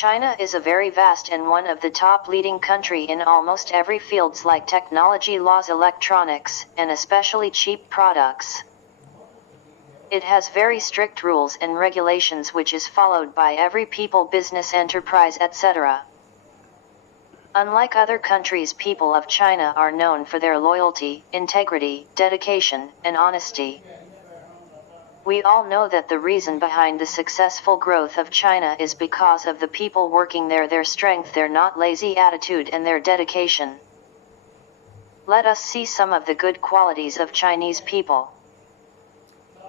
China is a very vast and one of the top leading country in almost every fields like technology, laws, electronics, and especially cheap products. It has very strict rules and regulations which is followed by every people, business, enterprise, etc. Unlike other countries, people of China are known for their loyalty, integrity, dedication, and honesty. We all know that the reason behind the successful growth of China is because of the people working there, their strength, their not lazy attitude, and their dedication. Let us see some of the good qualities of Chinese people.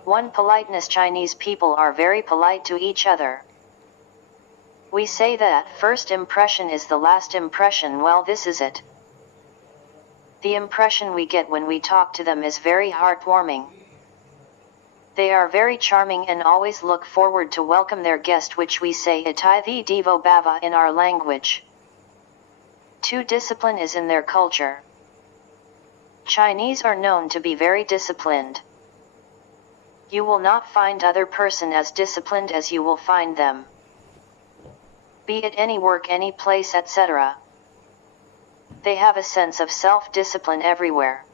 1. Politeness. Chinese people are very polite to each other. We say that first impression is the last impression. Well, this is it. The impression we get when we talk to them is very heartwarming. They are very charming and always look forward to welcome their guest, which we say Atithi Devo Bhava in our language. 2. Discipline is in their culture. Chinese are known to be very disciplined. You will not find other person as disciplined as you will find them. Be it any work, any place, etc. They have a sense of self-discipline everywhere.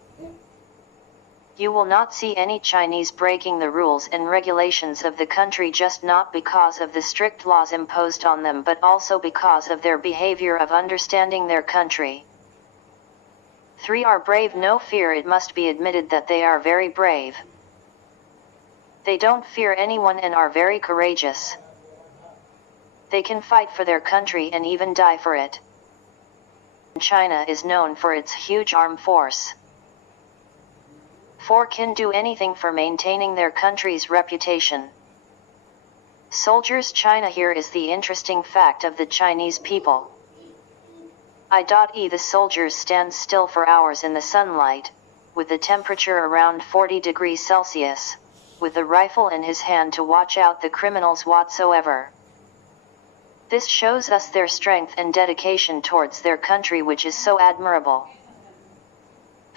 You will not see any Chinese breaking the rules and regulations of the country, just not because of the strict laws imposed on them, but also because of their behavior of understanding their country. 3. Are brave. No fear. It must be admitted that they are very brave. They don't fear anyone and are very courageous. They can fight for their country and even die for it. China is known for its huge armed force. 4. Can do anything for maintaining their country's reputation. Soldiers. China. Here is the interesting fact of the Chinese people. The soldiers stand still for hours in the sunlight, with the temperature around 40 degrees Celsius, with a rifle in his hand to watch out the criminals whatsoever. This shows us their strength and dedication towards their country, which is so admirable.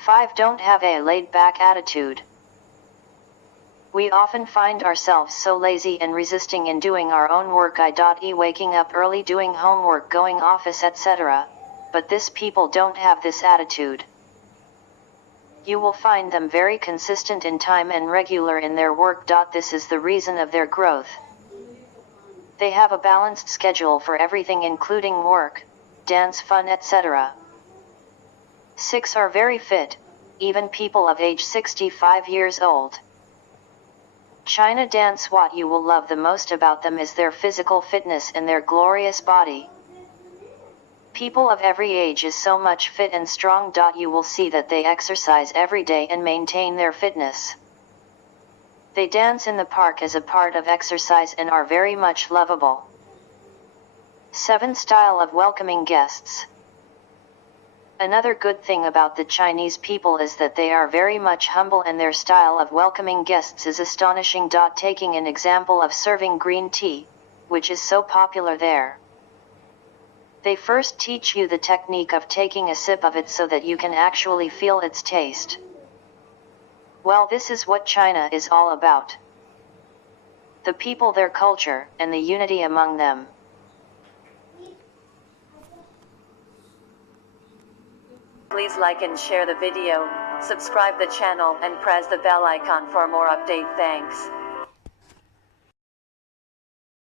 5. Don't have a laid-back attitude. We often find ourselves so lazy and resisting in doing our own work, waking up early, doing homework, going office, etc. But this people don't have this attitude. You will find them very consistent in time and regular in their work. This is the reason of their growth. They have a balanced schedule for everything, including work, dance, fun, etc. 6. Are very fit, even people of age 65 years old. China dance. What you will love the most about them is their physical fitness and their glorious body. People of every age is so much fit and strong. You will see that they exercise every day and maintain their fitness. They dance in the park as a part of exercise and are very much lovable. 7. Style of welcoming guests. Another good thing about the Chinese people is that they are very much humble and their style of welcoming guests is astonishing. Taking an example of serving green tea, which is so popular there. They first teach you the technique of taking a sip of it so that you can actually feel its taste. Well, this is what China is all about. The people, their culture, and the unity among them. Please like and share the video, subscribe the channel and press the bell icon for more update. Thanks.